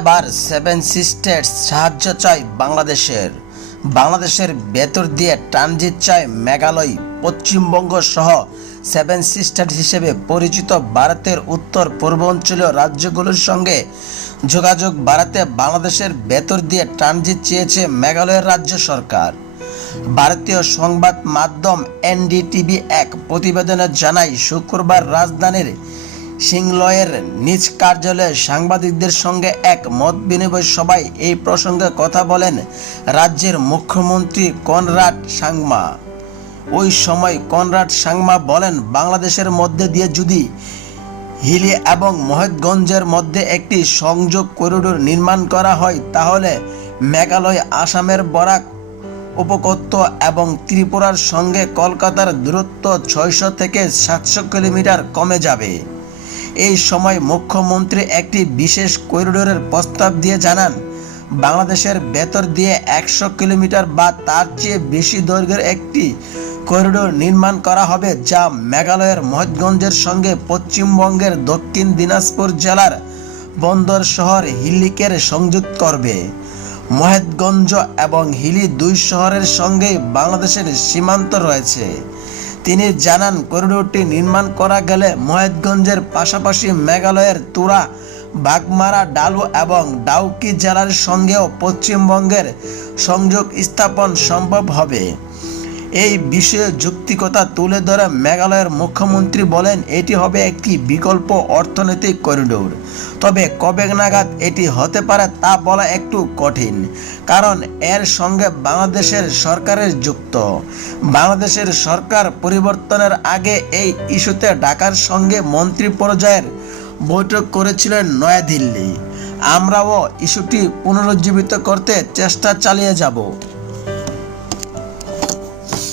এবার seven sisters সাহায্য চায় বাংলাদেশের। বাংলাদেশের ভেতর দিয়ে ট্রানজিট চায় মেঘালয়, পশ্চিমবঙ্গ সহ সেভেন সিস্টার হিসেবে পরিচিত ভারতের উত্তর পূর্বাঞ্চলীয় রাজ্যগুলোর সঙ্গে যোগাযোগ বাড়াতে বাংলাদেশের ভেতর দিয়ে ট্রানজিট চেয়েছে মেঘালয়ের রাজ্য সরকার। ভারতীয় সংবাদ মাধ্যম এনডিটিভি এক প্রতিবেদনে জানায়, শুক্রবার রাজধানীর সিংলয়ের নিজ কার্যালয়ে সাংবাদিকদের সঙ্গে এক মত বিনিময় সভায় এই প্রসঙ্গে কথা বলেন রাজ্যের মুখ্যমন্ত্রী কনরাড সাংমা। ওই সময় কনরাড সাংমা বলেন, বাংলাদেশের মধ্যে দিয়ে যদি হিলি এবং মহেশগঞ্জের মধ্যে একটি সংযোগ করিডোর নির্মাণ করা হয়, তাহলে মেঘালয়, আসামের বরাক, উপকূলত এবং ত্রিপুরার সঙ্গে কলকাতার দূরত্ব ছয়শো থেকে সাতশো কিলোমিটার কমে যাবে। এই সময় মুখ্যমন্ত্রী একটি বিশেষ করিডোরের প্রস্তাব দিয়ে জানান, বাংলাদেশের ভেতর দিয়ে একশো কিলোমিটার বা তার চেয়ে বেশি দৈর্ঘ্যের একটি করিডোর নির্মাণ করা হবে যা মেঘালয়ের মহেশগঞ্জের সঙ্গে পশ্চিমবঙ্গের দক্ষিণ দিনাজপুর জেলার বন্দর শহর হিল্লিকের সংযুক্ত করবে। মহেদগঞ্জ এবং হিলি দুই শহরের সঙ্গেই বাংলাদেশের সীমান্ত রয়েছে। তিনি জানান, করিডোরটি নির্মাণ করা গেলে মহেদগঞ্জের পাশাপাশি মেঘালয়ের তুরা, বাগমারা, ডালু এবং ডাউকি জেলার সঙ্গেও পশ্চিমবঙ্গের সংযোগ স্থাপন সম্ভব হবে। এই বিষয়ে যুক্তিকতা তুলে ধরে মেঘালয়ের মুখ্যমন্ত্রী বলেন, এটি হবে একটি বিকল্প অর্থনৈতিক করিডোর। তবে কবে নাগাদ এটি হতে পারে তা বলা একটু কঠিন, কারণ এর সঙ্গে বাংলাদেশের সরকারের যুক্ত। বাংলাদেশের সরকার পরিবর্তনের আগে এই ইস্যুতে ঢাকার সঙ্গে মন্ত্রী পর্যায়ের বৈঠক করেছিলেন নয়াদিল্লি। আমরাও ইস্যুটি পুনরুজ্জীবিত করতে চেষ্টা চালিয়ে যাব।